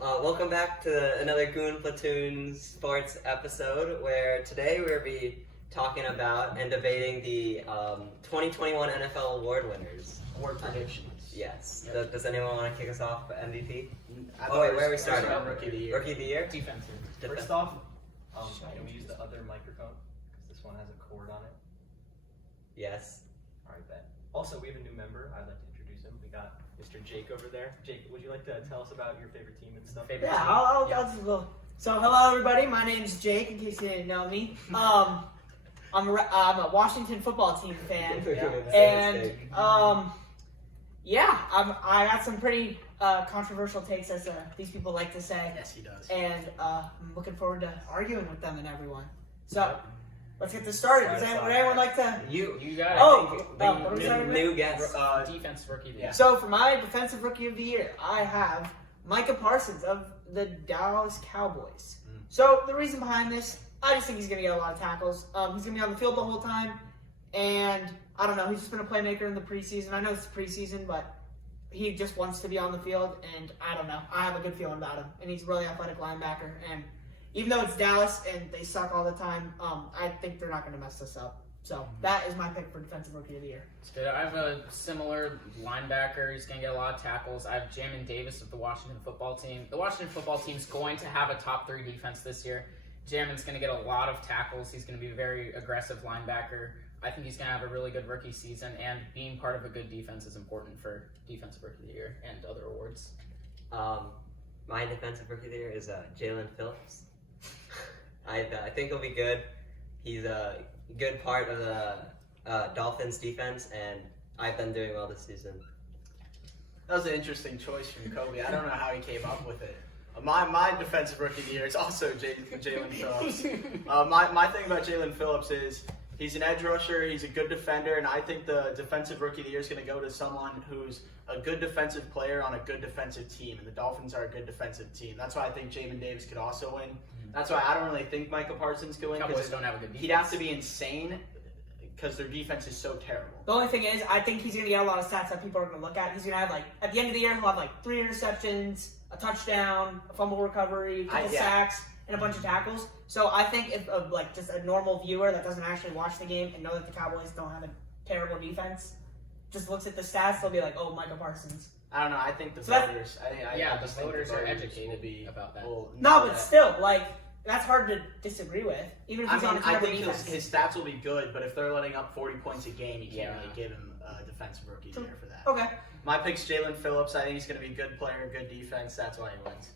Welcome back to another Goon Platoon sports episode, where today we'll be talking about and debating the 2021 NFL award winners. Award predictions. Yes. Yep. Does anyone want to kick us off for MVP? Oh wait, where are we starting? Rookie of the year. Rookie of the year? Defensive. First off, Can we use the other microphone? Because this one has a cord on it. Yes. Alright, bet. Also, we have a new member. I'd like to introduce him. We got Mr. Jake over there. Jake, would you like to tell us about your favorite team and stuff? I'll just go. So, hello everybody. My name's Jake. In case you didn't know me, I'm a Washington football team fan, and I got some pretty controversial takes, as these people like to say. yes, he does. And I'm looking forward to arguing with them and everyone. So, let's get this started. Would anyone like to? You got it. What are we starting with? new guest. Defense rookie of the year. So for my defensive rookie of the year, I have Micah Parsons of the Dallas Cowboys. So the reason behind this, I just think he's going to get a lot of tackles. He's going to be on the field the whole time, and I don't know, he's just been a playmaker in the preseason. I know it's preseason, but he just wants to be on the field, and I don't know. I have a good feeling about him, and he's a really athletic linebacker, and even though it's Dallas and they suck all the time, I think they're not going to mess this up. So that is my pick for defensive rookie of the year. It's good. I have a similar linebacker. He's going to get a lot of tackles. I have Jamin Davis of the Washington football team. The Washington football team's going to have a top 3 defense this year. Jamin's going to get a lot of tackles. He's going to be a very aggressive linebacker. I think he's going to have a really good rookie season, and being part of a good defense is important for defensive rookie of the year and other awards. My defensive rookie of the year is Jalen Phillips. I think he'll be good. He's a good part of the Dolphins defense, and I've been doing well this season. That was an interesting choice from Kobe. I don't know how he came up with it. My defensive rookie of the year is also Jalen Phillips. My thing about Jalen Phillips is he's an edge rusher, he's a good defender, and I think the defensive rookie of the year is going to go to someone who's a good defensive player on a good defensive team, and the Dolphins are a good defensive team. That's why I think Jamin Davis could also win. That's why I don't really think Micah Parsons could win. Cowboys don't have a good defense. He'd have to be insane because their defense is so terrible. The only thing is, I think he's going to get a lot of stats that people are going to look at. He's going to have, at the end of the year, he'll have 3 interceptions, a touchdown, a fumble recovery, a couple sacks, and a bunch of tackles. So I think if just a normal viewer that doesn't actually watch the game and know that the Cowboys don't have a terrible defense, just looks at the stats, they'll be like, oh, Micah Parsons. I don't know. I think the So voters. The voters are educated about that. No, but still, that's hard to disagree with. Even if he's on a I terrible think defense. his stats will be good, but if they're letting up 40 points a game, you can't really give him a defensive rookie of the year for that. Okay. My pick's Jalen Phillips. I think he's going to be a good player, good defense. That's why he wins.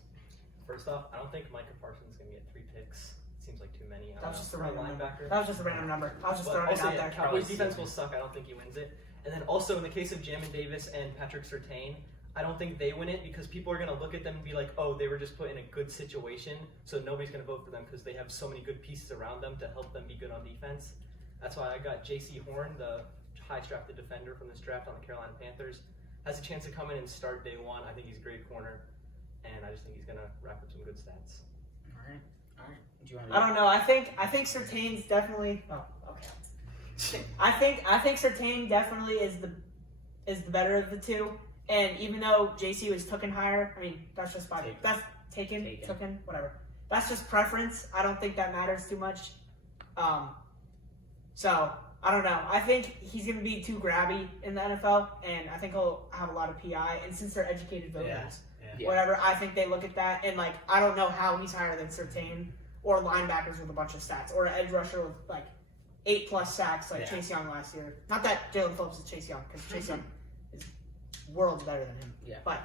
First off, I don't think Micah Parsons is going to get 3 picks. Seems like too many. That was just a for random number. linebacker. That was just a random number. I was just But throwing it also, out there. Cowboys defense will suck. I don't think he wins it. And then also in the case of Jamin Davis and Patrick Surtain, I don't think they win it because people are going to look at them and be like, oh, they were just put in a good situation, so nobody's going to vote for them because they have so many good pieces around them to help them be good on defense. That's why I got J.C. Horn, the highest drafted defender from this draft on the Carolina Panthers. Has a chance to come in and start day one. I think he's a great corner, and I just think he's going to rack up some good stats. All right. Do you want I don't know. I think Surtain's definitely. Oh, okay. I think Surtain definitely is the better of the two. And even though JC was taken higher, I mean that's just taken, whatever. That's just preference. I don't think that matters too much. So I don't know. I think he's going to be too grabby in the NFL, and I think he'll have a lot of PI. And since they're educated voters, whatever, I think they look at that and I don't know how he's higher than Surtain or linebackers with a bunch of stats or an edge rusher with 8+ sacks Chase Young last year. Not that Jalen Phillips is Chase Young, because Chase Young is worlds better than him. Yeah. But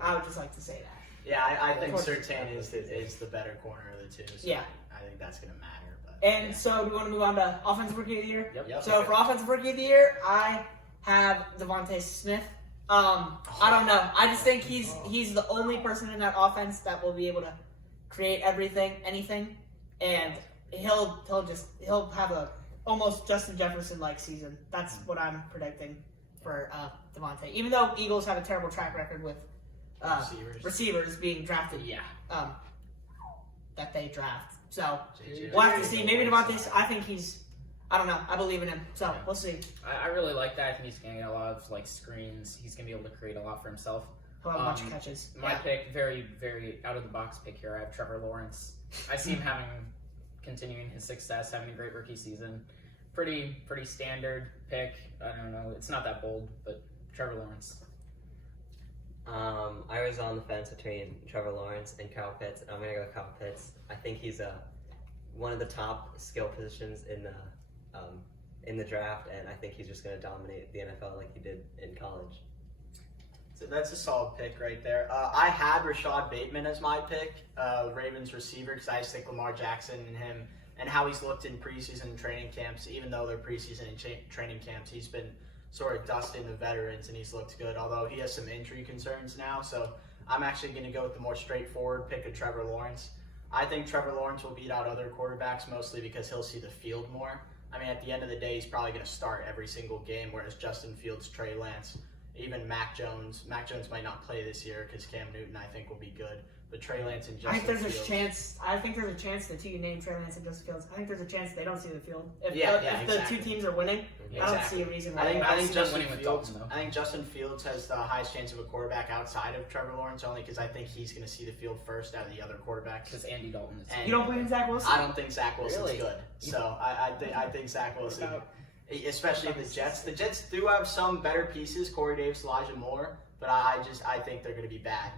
I would just like to say that. Yeah, I think Surtain is the better corner of the two. So Yeah. I think that's going to matter. And so do we want to move on to offensive rookie of the year? Yep. So for offensive rookie of the year, I have Devontae Smith. I don't know. I just think he's the only person in that offense that will be able to create anything, and he'll have a almost Justin Jefferson-like season. That's what I'm predicting for Devontae. Even though Eagles have a terrible track record with receivers being drafted, that they draft. So we'll have to see. Maybe Devontae. I think I don't know. I believe in him. So we'll see. I really like that. I think he's going to get a lot of screens. He's going to be able to create a lot for himself. He'll have a bunch of catches. My pick, very, very out of the box pick here. I have Trevor Lawrence. I see him continuing his success, having a great rookie season. Pretty standard pick. I don't know. It's not that bold, but Trevor Lawrence. I was on the fence between Trevor Lawrence and Kyle Pitts, and I'm gonna go with Kyle Pitts. I think he's one of the top skill positions in the draft, and I think he's just gonna dominate the NFL like he did in college. So that's a solid pick right there. I had Rashad Bateman as my pick, Ravens receiver, because I just think Lamar Jackson and him and how he's looked in preseason and training camps, even though they're preseason and training camps, he's been sort of dusting the veterans and he's looked good, although he has some injury concerns now. So I'm actually going to go with the more straightforward pick of Trevor Lawrence. I think Trevor Lawrence will beat out other quarterbacks mostly because he'll see the field more. I mean, at the end of the day, he's probably going to start every single game, whereas Justin Fields, Trey Lance, even Mac Jones might not play this year because Cam Newton, I think, will be good. But Trey Lance and Justin Fields. I think there's a chance the two you named, Trey Lance and Justin Fields, I think there's a chance they don't see the field. If exactly. the two teams are winning, I don't see a reason why. I think I think Justin Fields has the highest chance of a quarterback outside of Trevor Lawrence, only because I think he's going to see the field first out of the other quarterbacks. Because Andy Dalton is. You don't believe in Zach Wilson? I don't think Zach Wilson's Really? good. So I think Zach Wilson, especially the Jets. The Jets do have some better pieces, Corey Davis, Elijah Moore, but I think they're going to be bad.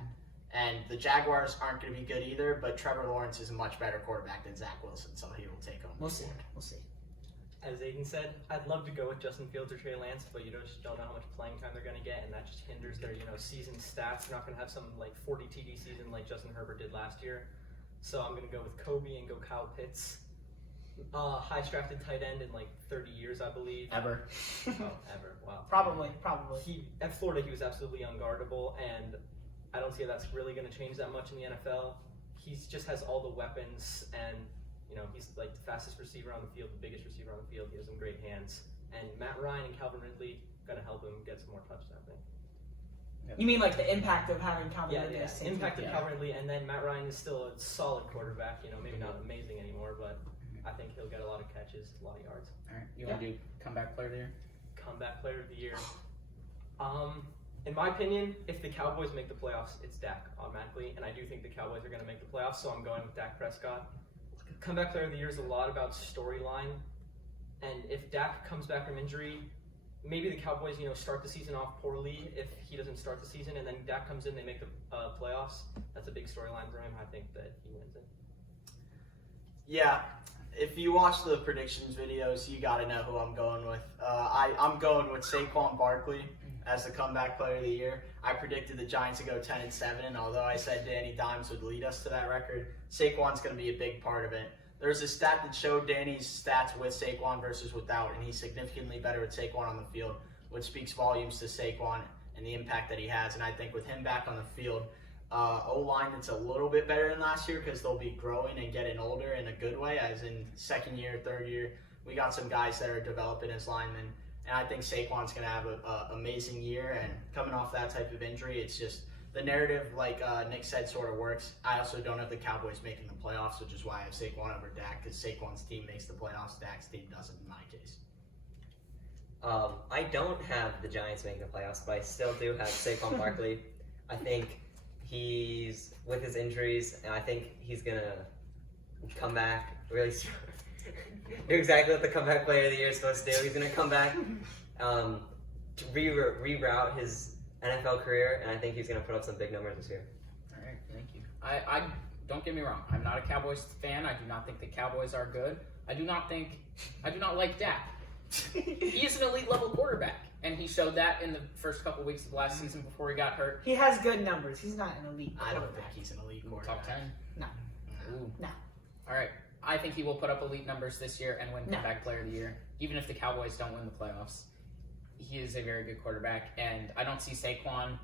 And the Jaguars aren't going to be good either, but Trevor Lawrence is a much better quarterback than Zach Wilson, so he will take him. We'll see. As Aiden said, I'd love to go with Justin Fields or Trey Lance, but you just don't know how much playing time they're going to get, and that just hinders their season stats. They're not going to have some 40 TD season like Justin Herbert did last year. So I'm going to go with Kobe and go Kyle Pitts. Highest drafted tight end in 30 years, I believe. Ever. Ever. Wow. Probably. At Florida, he was absolutely unguardable, and I don't see how that's really going to change that much in the NFL. He just has all the weapons, and he's the fastest receiver on the field, the biggest receiver on the field. He has some great hands, and Matt Ryan and Calvin Ridley going to help him get some more touchdowns, I think. You mean the impact of having Calvin Ridley? Yeah. Impact of Calvin Ridley, and then Matt Ryan is still a solid quarterback. Maybe not amazing anymore, but I think he'll get a lot of catches, a lot of yards. All right, you want to do comeback player of the year? Comeback player of the year. In my opinion, if the Cowboys make the playoffs, it's Dak automatically, and I do think the Cowboys are going to make the playoffs, so I'm going with Dak Prescott. Comeback player of the year is a lot about storyline, and if Dak comes back from injury, maybe the Cowboys, start the season off poorly if he doesn't start the season, and then Dak comes in, they make the playoffs. That's a big storyline for him. I think that he wins it. Yeah, if you watch the predictions videos, you got to know who I'm going with. I'm going with Saquon Barkley as the comeback player of the year. I predicted the Giants to go 10-7, and although I said Danny Dimes would lead us to that record, Saquon's going to be a big part of it. There's a stat that showed Danny's stats with Saquon versus without, and he's significantly better with Saquon on the field, which speaks volumes to Saquon and the impact that he has. And I think with him back on the field, O-line that's a little bit better than last year because they'll be growing and getting older in a good way, as in second year, third year. We got some guys that are developing as linemen. And I think Saquon's going to have an amazing year. And coming off that type of injury, it's just the narrative, like Nick said, sort of works. I also don't have the Cowboys making the playoffs, which is why I have Saquon over Dak, because Saquon's team makes the playoffs, Dak's team doesn't in my case. I don't have the Giants making the playoffs, but I still do have Saquon Barkley. I think he's, with his injuries, and I think he's going to come back really strong. Do exactly what the comeback player of the year is supposed to do. He's going to come back to reroute his NFL career, and I think he's going to put up some big numbers this year. All right, thank you. I don't get me wrong. I'm not a Cowboys fan. I do not think the Cowboys are good. I do not like Dak. He is an elite level quarterback, and he showed that in the first couple weeks of last season before he got hurt. He has good numbers. He's not an elite I don't quarterback. think he's an elite quarterback. Top 10? No. Ooh. No. All right. I think he will put up elite numbers this year and win comeback player of the year. Even if the Cowboys don't win the playoffs, he is a very good quarterback, and I don't see Saquon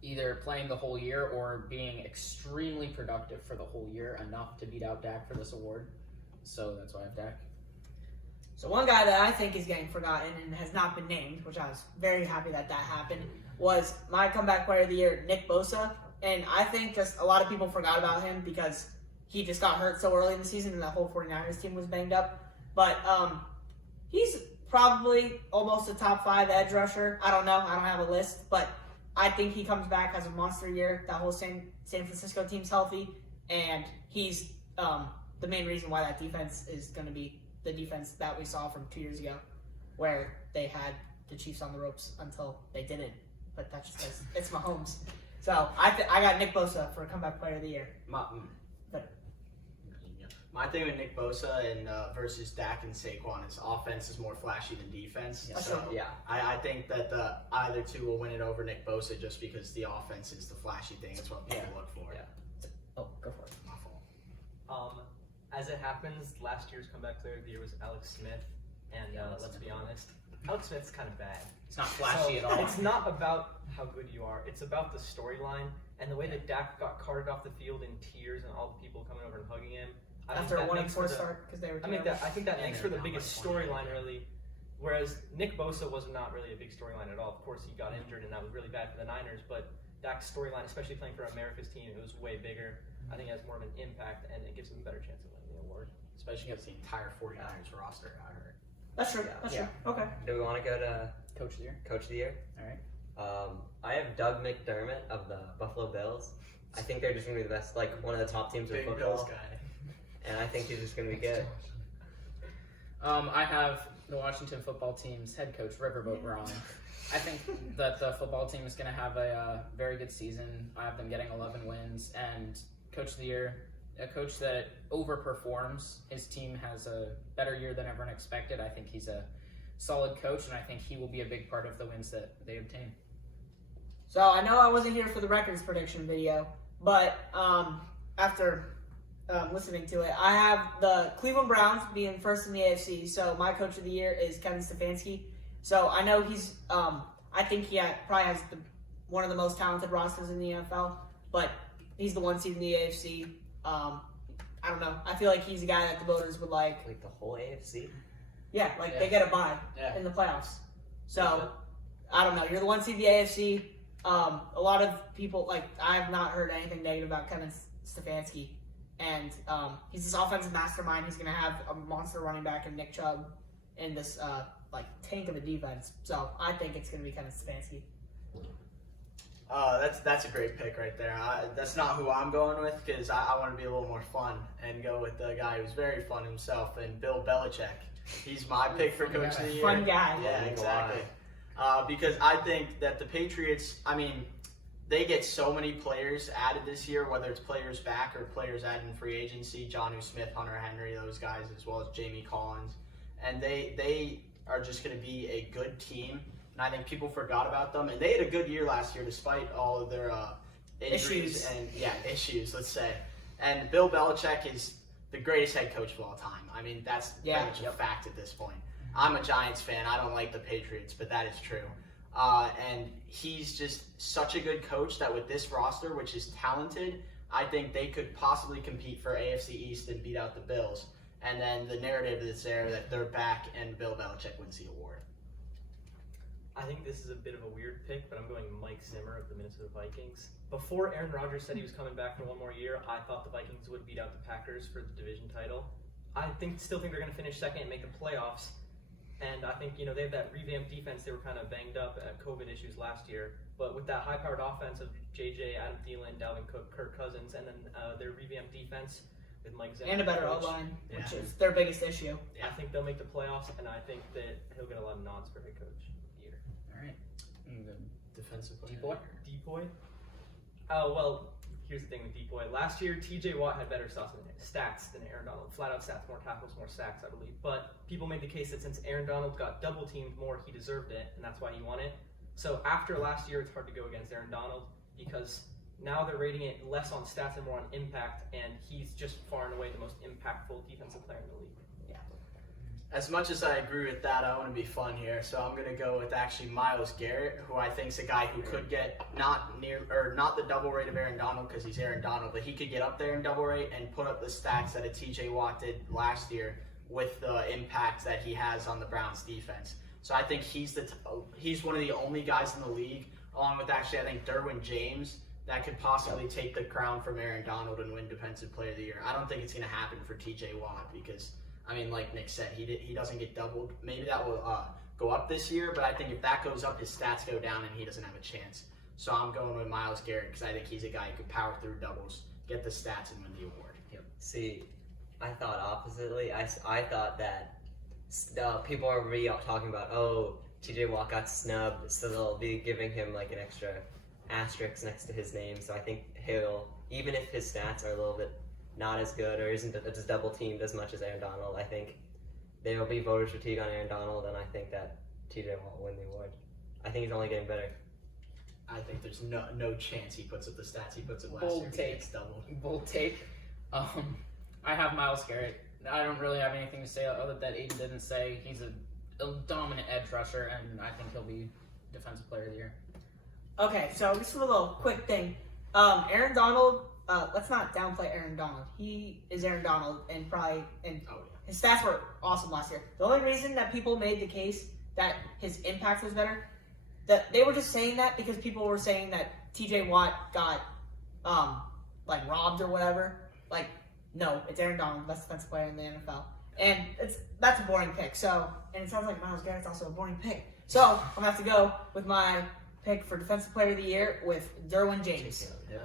either playing the whole year or being extremely productive for the whole year enough to beat out Dak for this award. So that's why I have Dak. So one guy that I think is getting forgotten and has not been named, which I was very happy that happened, was my comeback player of the year, Nick Bosa. And I think just a lot of people forgot about him because he just got hurt so early in the season and the whole 49ers team was banged up. But he's probably almost a top 5 edge rusher. I don't know. I don't have a list. But I think he comes back, has a monster year. That whole San Francisco team's healthy, and he's the main reason why that defense is going to be the defense that we saw from 2 years ago, where they had the Chiefs on the ropes until they didn't. But that's just because it's Mahomes. So I got Nick Bosa for comeback player of the year. My thing with Nick Bosa and versus Dak and Saquon is offense is more flashy than defense. That's So Yeah. I think that either two will win it over Nick Bosa just because the offense is the flashy thing. It's what people look for. Yeah. Oh, go for it. My fault. As it happens, last year's comeback player of the year was Alex Smith, and let's be honest, Alex Smith's kind of bad. It's not flashy So, at all. It's not about how good you are. It's about the storyline and the way that Dak got carted off the field in tears and all the people coming over and hugging him. After a 1-4 start, because they were I think that Yeah, makes they're for the not biggest much fun. storyline, really. Whereas Nick Bosa was not really a big storyline at all. Of course, he got injured, and that was really bad for the Niners. But Dak's storyline, especially playing for America's team, it was way bigger. I think it has more of an impact, and it gives him a better chance of winning the award. Especially against the entire 49ers roster, I heard. That's true. Yeah. That's true. Okay. Do we want to go to Coach of the year. Coach of the Year? All right. I have Doug McDermott of the Buffalo Bills. I think they're just going to be the best, like one of the top teams in Big football. Bills guy. And I think he's just going to be good. I have the Washington football team's head coach, Riverboat Ron. I think that the football team is going to have a very good season. I have them getting 11 wins. And Coach of the Year, a coach that overperforms. His team has a better year than everyone expected. I think he's a solid coach, and I think he will be a big part of the wins that they obtain. So I know I wasn't here for the records prediction video, but after listening to it, I have the Cleveland Browns being first in the AFC. So my coach of the year is Kevin Stefanski. So I know he's, I think he probably has one of the most talented rosters in the NFL, but he's the one seed in the AFC. I don't know. I feel like he's a guy that the voters would like. Like the whole AFC? Yeah, they get a bye in the playoffs. So I don't know. You're the one seed in the AFC. A lot of people, I have not heard anything negative about Kevin Stefanski. And he's this offensive mastermind. He's going to have a monster running back in Nick Chubb in this tank of a defense. So I think it's going to be Kevin Stefanski. That's a great pick right there. That's not who I'm going with because I want to be a little more fun and go with the guy who's very fun himself, and Bill Belichick. He's my pick for Coach of the Year. Fun guy. Yeah, exactly. Because I think that the Patriots, they get so many players added this year, whether it's players back or players added in free agency, Jonnu Smith, Hunter Henry, those guys, as well as Jamie Collins. And they are just going to be a good team. And I think people forgot about them. And they had a good year last year despite all of their injuries and issues, let's say. And Bill Belichick is the greatest head coach of all time. That's pretty much a fact at this point. I'm a Giants fan. I don't like the Patriots, but that is true. And he's just such a good coach that with this roster, which is talented, I think they could possibly compete for AFC East and beat out the Bills. And then the narrative is there that they're back and Bill Belichick wins the award. I think this is a bit of a weird pick, but I'm going Mike Zimmer of the Minnesota Vikings. Before Aaron Rodgers said he was coming back for one more year, I thought the Vikings would beat out the Packers for the division title. I still think they're going to finish second and make the playoffs. And I think, they have that revamped defense. They were kind of banged up at COVID issues last year. But with that high-powered offense of JJ, Adam Thielen, Dalvin Cook, Kirk Cousins, and then their revamped defense with Mike Zimmer. And a better O-line, which is their biggest issue. I think they'll make the playoffs, and I think that he'll get a lot of nods for head coach of the year. All right. Defensive player. Depoy? Depoy? Oh, well, here's the thing with Depoy. Last year, TJ Watt had better stats than Aaron Donald. Flat out stats, more tackles, more sacks, I believe. But people made the case that since Aaron Donald got double teamed more, he deserved it, and that's why he won it. So after last year, it's hard to go against Aaron Donald because now they're rating it less on stats and more on impact, and he's just far and away the most impactful defensive player in the league. As much as I agree with that, I want to be fun here, so I'm going to go with actually Myles Garrett, who I think is a guy who could get not the double rate of Aaron Donald because he's Aaron Donald, but he could get up there in double rate and put up the stats that a TJ Watt did last year with the impact that he has on the Browns defense. So I think he's one of the only guys in the league, along with actually I think Derwin James, that could possibly take the crown from Aaron Donald and win Defensive Player of the Year. I don't think it's going to happen for TJ Watt because, like Nick said, he doesn't get doubled. Maybe that will go up this year, but I think if that goes up, his stats go down and he doesn't have a chance. So I'm going with Myles Garrett because I think he's a guy who could power through doubles, get the stats, and win the award. See, I thought oppositely. I thought that people are talking about, oh, TJ Watt got snubbed, so they'll be giving him like an extra asterisk next to his name. So I think he'll, even if his stats are a little bit not as good or isn't as double teamed as much as Aaron Donald, I think there will be voters fatigue on Aaron Donald, and I think that TJ Watt will win the award. I think he's only getting better. I think there's no chance he puts up the stats he puts up last Bold year. He take. gets doubled. Bold take. I have Myles Garrett. I don't really have anything to say other than Aiden didn't say. He's a dominant edge rusher, and I think he'll be Defensive Player of the Year. Okay, so just a little quick thing. Aaron Donald, let's not downplay Aaron Donald. He is Aaron Donald, and his stats were awesome last year. The only reason that people made the case that his impact was better, that they were just saying that because people were saying that TJ Watt got like robbed or whatever. Like, no, it's Aaron Donald, best defensive player in the NFL. And that's a boring pick. So, and it sounds like Myles Garrett's also a boring pick. So I'm gonna have to go with my pick for Defensive Player of the Year with Derwin James. Yeah.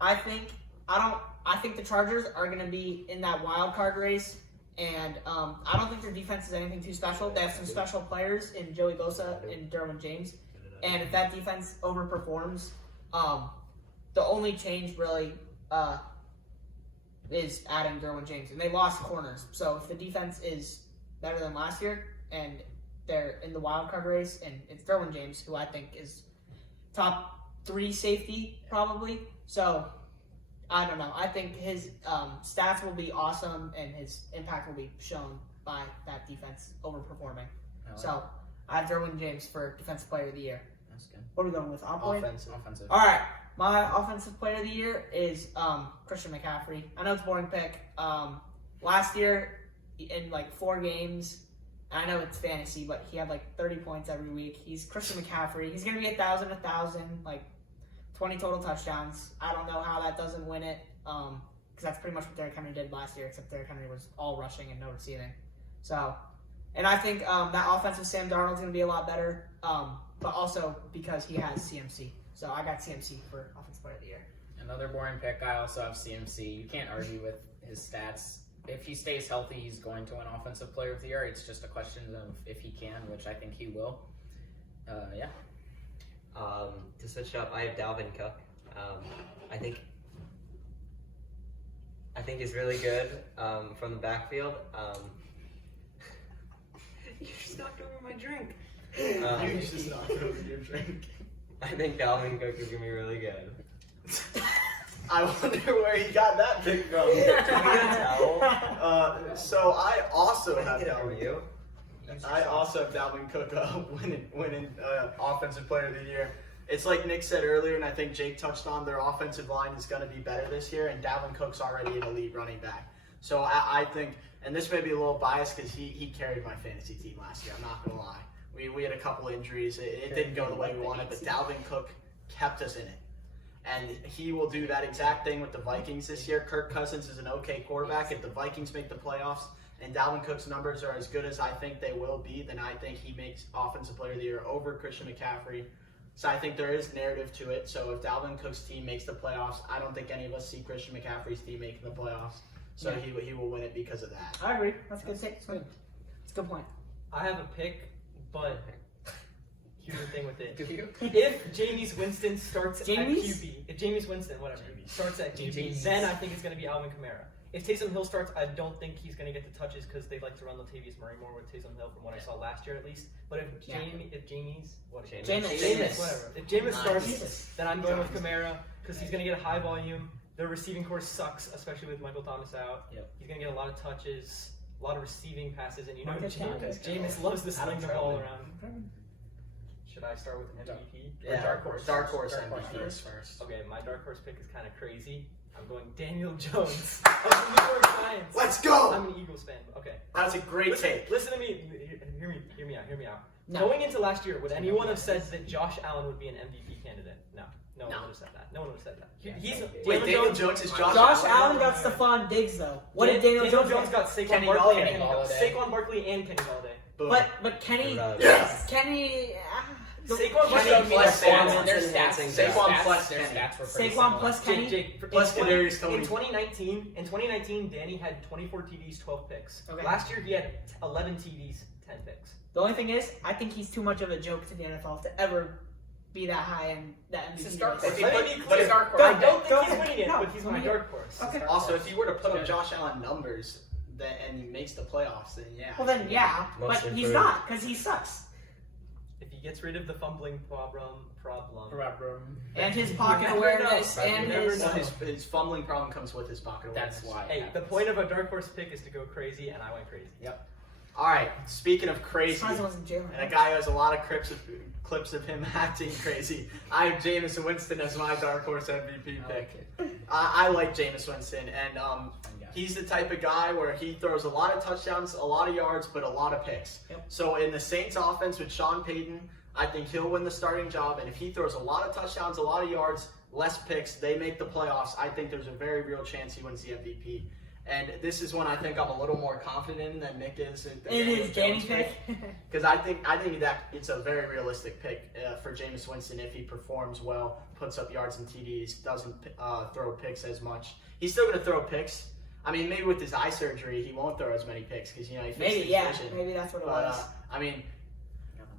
I think the Chargers are gonna be in that wild card race, and I don't think their defense is anything too special. They have some special players in Joey Bosa and Derwin James, and if that defense overperforms, the only change really is adding Derwin James, and they lost corners. So if the defense is better than last year and they're in the wild card race, and it's Derwin James, who I think is top 3 safety probably. So I don't know. I think his stats will be awesome, and his impact will be shown by that defense overperforming. So I have Derwin James for Defensive Player of the Year. That's good. What are we going with? Offensive. Offensive. All right. My Offensive Player of the Year is Christian McCaffrey. I know it's a boring pick. Last year, in like 4 games, I know it's fantasy, but he had like 30 points every week. He's Christian McCaffrey. He's going to be 1,000, like 20 total touchdowns. I don't know how that doesn't win it, because that's pretty much what Derrick Henry did last year, except Derrick Henry was all rushing and no receiving. So, and I think that offense with Sam Darnold's going to be a lot better, but also because he has CMC. So I got CMC for Offensive Player of the Year. Another boring pick. I also have CMC. You can't argue with his stats. If he stays healthy, he's going to win Offensive Player of the Year. It's just a question of if he can, which I think he will. Yeah. To switch up, I have Dalvin Cook. I think he's really good from the backfield. You just knocked over my drink. You just knocked over your drink. I think Dalvin Cook is gonna be really good. I wonder where he got that pick from. So I also have Dalvin. I also have Dalvin Cook winning Offensive Player of the Year. It's like Nick said earlier, and I think Jake touched on, their offensive line is going to be better this year, and Dalvin Cook's already an elite running back. So I think, and this may be a little biased because he carried my fantasy team last year, I'm not going to lie. We had a couple injuries. It didn't go the way we wanted, but Dalvin Cook kept us in it. And he will do that exact thing with the Vikings this year. Kirk Cousins is an okay quarterback. If the Vikings make the playoffs and Dalvin Cook's numbers are as good as I think they will be, then I think he makes Offensive Player of the Year over Christian McCaffrey. So I think there is narrative to it. So if Dalvin Cook's team makes the playoffs, I don't think any of us see Christian McCaffrey's team making the playoffs. So he will win it because of that. I agree. That's a good take. It's good. It's a good point. I have a pick, but here's the thing with it. Do you? If Jameis Winston starts Jameis? at QB, if Jameis Winston, whatever, starts at QB, then I think it's going to be Alvin Kamara. If Taysom Hill starts, I don't think he's going to get the touches because they like to run Latavius Murray more with Taysom Hill from what I saw last year at least. But if Jameis, whatever. If Jameis starts, then I'm going with Kamara because he's going to get a high volume. Their receiving core sucks, especially with Michael Thomas out. Yep. He's going to get a lot of touches, a lot of receiving passes, and you know Marcus Thomas. Jameis loves to sling the ball around. Should I start with MVP? Yeah, Dark horse. Dark horse Dark horse MVP. first. Okay, my dark horse pick is kind of crazy. I'm going Daniel Jones of the New York Giants. Let's go! I'm an Eagles fan. Okay. That's a great take. Listen to me. Hear me out. No. Going into last year, would anyone have said that Josh Allen would be an MVP candidate? No. No one would have said that. No one would have said that. Wait, Daniel Jones is Josh Allen got Stephon Diggs though. What did Daniel Jones got? Kenny Saquon Barkley and Kenny Galladay. Boom. But Kenny, Yes. Kenny, Saquon Kenny plus Saquon. Their enhancing stats, their Saquon stats, plus their Kenny. stats were pretty Saquon similar. plus Kenny. Jake, Plus Kadarius Toney. in 2019, Danny had 24 TDs, 12 picks. Okay. Last year he had 11 TDs, 10 picks. The only thing is, I think he's too much of a joke to the NFL to ever be that high in that It's MVP a dark race. horse. Let me But be it's clear. dark Go horse. I don't Go think he's ahead. winning it, No, but he's let my me dark horse. Okay. Also, if he were to put up Good. Josh Allen numbers and he makes the playoffs, then yeah. Well then, yeah, Most but he's improved. not because he sucks. If he gets rid of the fumbling problem, And his You pocket never awareness know. and You never his. know. His fumbling problem comes with his pocket awareness. That's why. Hey, the point of a dark horse pick is to go crazy, and I went crazy. All right. Speaking of crazy, Surprised it wasn't Jalen. and a guy who has a lot of clips of him acting crazy, I have Jameis Winston as my dark horse MVP pick. I like Jameis Winston, and he's the type of guy where he throws a lot of touchdowns, a lot of yards, but a lot of picks. Yep. So in the Saints offense with Sean Payton, I think he'll win the starting job. And if he throws a lot of touchdowns, a lot of yards, less picks, they make the playoffs. I think there's a very real chance he wins the MVP. And this is one I think I'm a little more confident in than Nick is. In his Danny pick. Because I think that it's a very realistic pick for Jameis Winston if he performs well, puts up yards and TDs, doesn't throw picks as much. He's still going to throw picks. I mean, maybe with his eye surgery, he won't throw as many picks because he fixed Maybe, his yeah. vision. Maybe that's what it But was. I mean,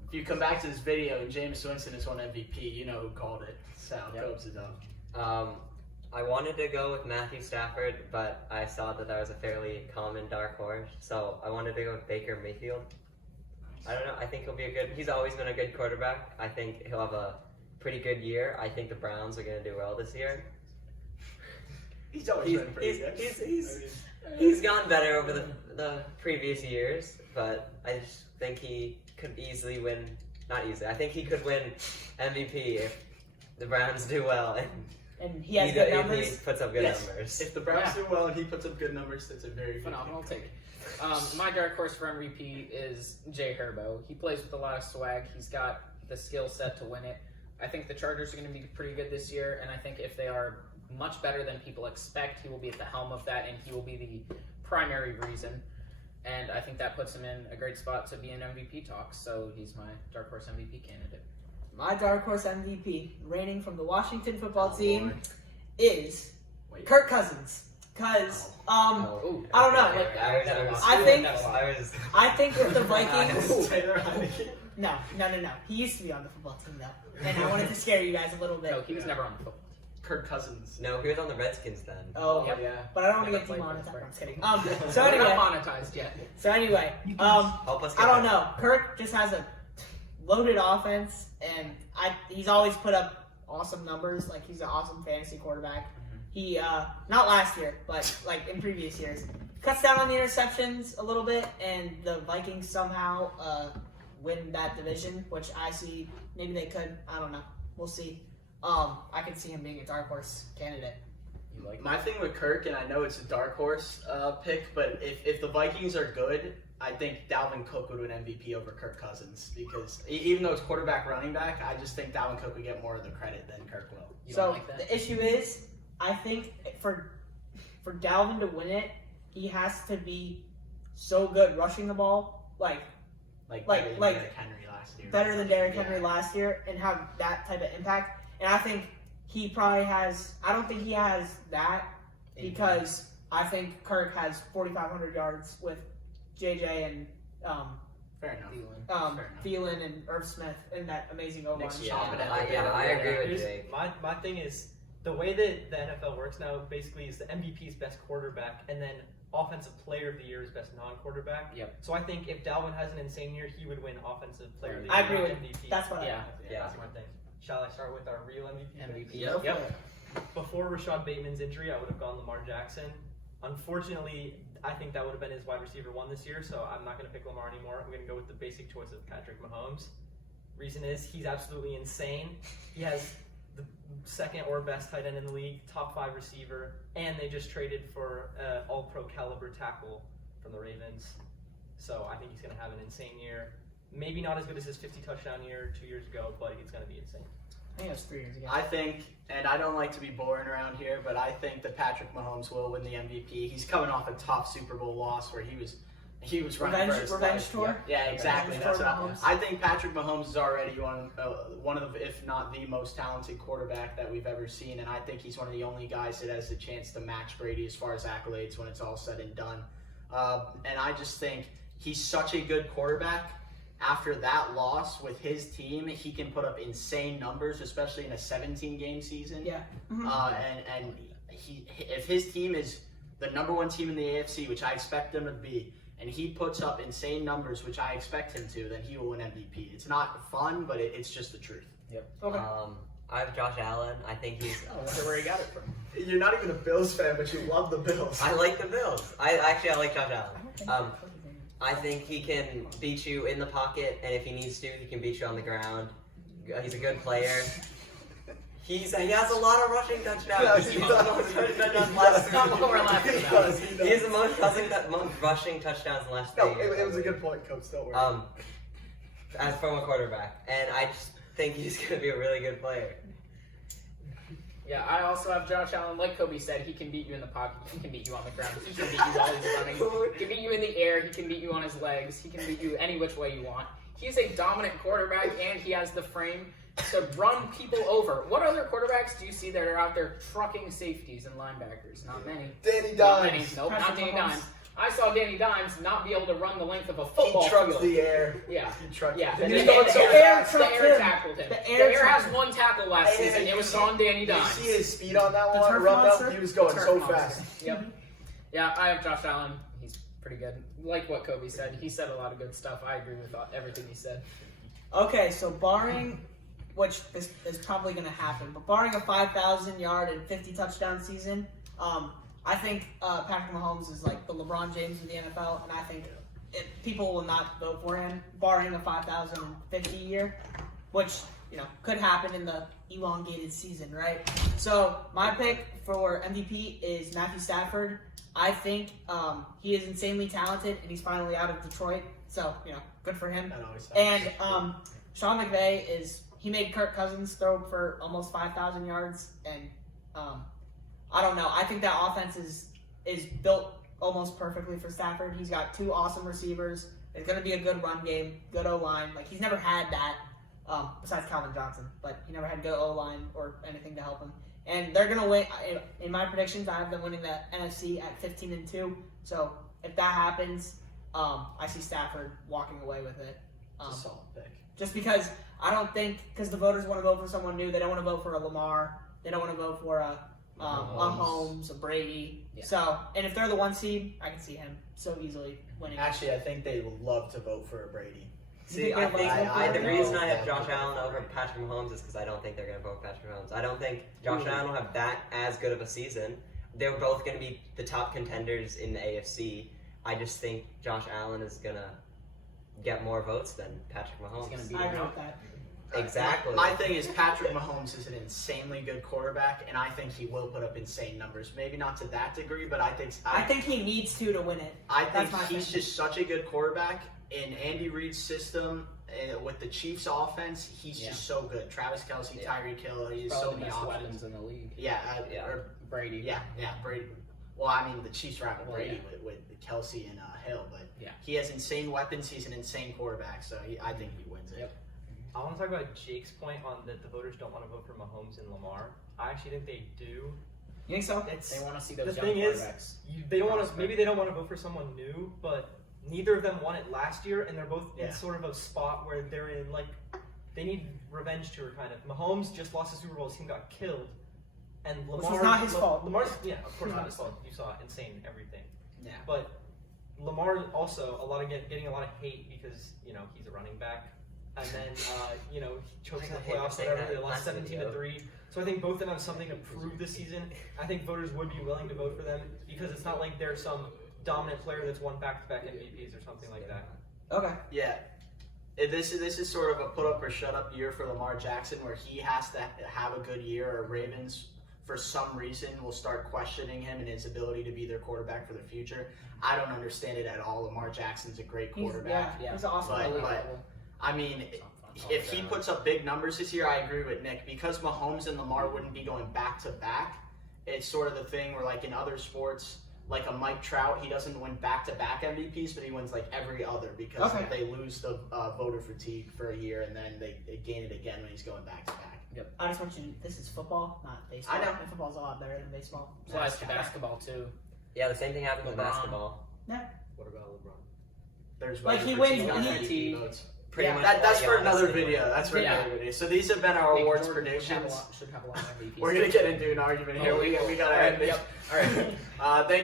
if you come back to this video and Jameis Winston is won MVP, you know who called it. Sal Copes is up. I wanted to go with Matthew Stafford, but I saw that was a fairly common dark horse, so I wanted to go with Baker Mayfield. I don't know. I think he's always been a good quarterback. I think he'll have a pretty good year. I think the Browns are going to do well this year. He's always been pretty good. He's gone better over the previous years, but I just think he could easily win. Not easily. I think he could win MVP if the Browns do well And he has good he numbers. puts up good Yes. numbers. If the Browns do well and he puts up good numbers, that's a very good Phenomenal pick. take. My dark horse for MVP is Jay Herbo. He plays with a lot of swag. He's got the skill set to win it. I think the Chargers are going to be pretty good this year, and I think if they are much better than people expect, he will be at the helm of that, and he will be the primary reason. And I think that puts him in a great spot to be in MVP talks. So he's my dark horse MVP candidate. My dark horse MVP, reigning from the Washington football team, Lord. is Wait. Kirk Cousins. Because, Ooh, I don't know, okay, like, I like that a lot. I like think- that a lot. I think with the Vikings. Taylor Heineke. No. He used to be on the football team, though. And I wanted to scare you guys a little bit. No, he was never on the football. Kirk Cousins. No, he was on the Redskins then. Oh, Yep. yeah. but I don't want to Never get played for demonetized. the I'm just kidding. Birds. So We're anyway, not monetized yet. Help us get I don't there. know. Kirk just has a loaded offense, and he's always put up awesome numbers. Like, he's an awesome fantasy quarterback. He not last year, but like in previous years, cuts down on the interceptions a little bit, and the Vikings somehow win that division, which I see maybe they could. I don't know. We'll see. I can see him being a dark horse candidate. You like My thing with Kirk, and I know it's a dark horse pick, but if the Vikings are good, I think Dalvin Cook would win MVP over Kirk Cousins because even though it's quarterback running back, I just think Dalvin Cook would get more of the credit than Kirk will. You So don't like that? the issue is, I think for Dalvin to win it, he has to be so good rushing the ball, like Like Derrick Henry last year. better than Derrick Yeah. Henry last year, and have that type of impact. And I think he probably has. I don't think he has that because I think Kirk has 4,500 yards with JJ and Fair enough. Thielen. Fair enough. Thielen and Irv Smith in that amazing O line. Nick's Yeah, chomping at I, the yeah, bit. I agree with Here's- Jake. My thing is, the way that the NFL works now basically is the MVP is best quarterback, and then Offensive Player of the Year is best non-quarterback. Yep. So I think if Dalvin has an insane year, he would win Offensive Player of the Year. I agree not with- MVP. That's what Yeah. That's my thing. Shall I start with our real MVP? MVP. Yep. Yep. Before Rashad Bateman's injury, I would have gone Lamar Jackson. Unfortunately, I think that would have been his wide receiver one this year, so I'm not going to pick Lamar anymore. I'm going to go with the basic choice of Patrick Mahomes. Reason is he's absolutely insane. He has the second or best tight end in the league, top 5 receiver, and they just traded for all-pro caliber tackle from the Ravens. So I think he's going to have an insane year. Maybe not as good as his 50 touchdown year 2 years ago, but it's going to be insane. I think it was 3 years ago. I think, and I don't like to be boring around here, but I think that Patrick Mahomes will win the MVP. He's coming off a tough Super Bowl loss where he was He was running for his Revenge life. tour. Yeah, exactly. Revenge That's tour what Mahomes. I think. Patrick Mahomes is already one of, if not the most talented quarterback that we've ever seen, and I think he's one of the only guys that has the chance to match Brady as far as accolades when it's all said and done. And I just think he's such a good quarterback. After that loss with his team, he can put up insane numbers, especially in a 17-game season. Yeah. And if his team is the number one team in the AFC, which I expect them to be, and he puts up insane numbers, which I expect him to, then he will win MVP. It's not fun, but it's just the truth. Okay. I have Josh Allen. I think he's. I wonder where he got it from. You're not even a Bills fan, but you love the Bills. I like the Bills. I like Josh Allen. I think he can beat you in the pocket, and if he needs to, he can beat you on the ground. He's a good player. He has a lot of rushing touchdowns. He's the most rushing touchdowns last Not what we're laughing about. He has the most rushing touchdowns in the last 3 years. It was a good point, Coach. Don't worry. As from a quarterback, and I just think he's going to be a really good player. Yeah, I also have Josh Allen. Like Kobe said, he can beat you in the pocket. He can beat you on the ground. He can beat you while he's running. He can beat you in the air. He can beat you on his legs. He can beat you any which way you want. He's a dominant quarterback, and he has the frame to run people over. What other quarterbacks do you see that are out there trucking safeties and linebackers? Not many. Danny Not many. Dimes. Nope, not Patrick Danny Mahomes. Dimes. I saw Danny Dimes not be able to run the length of a football He trucks field. the air. Yeah. He trucks Yeah, the and air. the He's going so air fast. The trucked air him. tackled him. The The air air has tackled one tackle last Hey, season. hey, It was you on Danny Did you Dimes. see his speed on that The one? turf Run monster? up, he was going Turf so monster. fast. Yep. Yeah, I have Josh Allen. He's pretty good. Like what Kobe said, he said a lot of good stuff. I agree with everything he said. Okay, so barring, which is probably going to happen, but barring a 5,000-yard and 50 touchdown season, I think Patrick Mahomes is like the LeBron James of the NFL, and I think people will not vote for him, barring a 5,050 year, which could happen in the elongated season, right? So my pick for MVP is Matthew Stafford. I think he is insanely talented, and he's finally out of Detroit, so good for him. That always And sounds- Sean McVay he made Kirk Cousins throw for almost 5,000 yards, and I don't know. I think that offense is built almost perfectly for Stafford. He's got two awesome receivers. It's going to be a good run game, good O-line. Like, he's never had that, besides Calvin Johnson, but he never had good O-line or anything to help him. And they're going to win. In my predictions, I have them winning the NFC at 15-2. So if that happens, I see Stafford walking away with it. It's a solid pick. Just because because the voters want to vote for someone new. They don't want to vote for a Lamar. They don't want to vote for a Mahomes, a Brady. Yeah. So, and if they're the 1 seed, I can see him so easily winning. Actually, I think they would love to vote for a Brady. See, I think I the know reason I have that Josh they're Allen gonna over vote for Patrick Mahomes is because I don't think they're going to vote for Patrick Mahomes. I don't think Josh Allen will have that as good of a season. They're both going to be the top contenders in the AFC. I just think Josh Allen is going to get more votes than Patrick Mahomes. He's gonna be I agree with that. Exactly. My thing is Patrick Mahomes is an insanely good quarterback, and I think he will put up insane numbers. Maybe not to that degree, but I think he needs to win it. I That's think my he's thing. just such a good quarterback in Andy Reid's system. With the Chiefs' offense, he's just so good. Travis Kelce, Tyreek Hill, he has so Probably the many best options. weapons in the league. Or Brady. Yeah, Brady. Well, I mean, the Chiefs rival Well, Brady with Kelsey and Hill, but Yeah. he has insane weapons. He's an insane quarterback, so I think he wins it. Yep. I want to talk about Jake's point on that the voters don't want to vote for Mahomes and Lamar. I actually think they do. You think so? It's They want to see the those young thing is, quarterbacks. they don't want to. Maybe they don't want to vote for someone new, but neither of them won it last year, and they're both in sort of a spot where they're in they need revenge tour kind of. Mahomes just lost the Super Bowl; his team got killed, and Lamar. Which was not his fault. Lamar's of course not his fault. You saw insane everything. Yeah. But Lamar also getting a lot of hate because he's a running back, and then he chokes in the playoffs, whatever. They lost 17-3. So I think both of them have something to prove this season. I think voters would be willing to vote for them because it's not like they're some dominant player that's won back-to-back MVPs or something like that. Okay. Yeah. This is sort of a put up or shut up year for Lamar Jackson, where he has to have a good year, or Ravens, for some reason, will start questioning him and his ability to be their quarterback for the future. I don't understand it at all. Lamar Jackson's a great quarterback. He's awesome. But I mean, if he puts up big numbers this year, I agree with Nick. Because Mahomes and Lamar wouldn't be going back to back, it's sort of the thing where, like in other sports, like a Mike Trout, he doesn't win back-to-back MVPs, but he wins like every other because Okay. they lose the voter fatigue for a year and then they gain it again when he's going back-to-back. I just want you to, this is football, not baseball. I know. And football's a lot better than baseball. Applies to basketball too. Yeah, the same thing happened with LeBron. basketball. What about LeBron? There's Like, voter he fatigue wins- on he- MVP votes. Pretty Yeah, much. That's yeah, for another honestly. video. That's for Yeah. another video. So these have been our Nick awards Jordan predictions. should have a lot of MVPs. We're gonna get into an argument here. We gotta end this. Yep. All right. Thank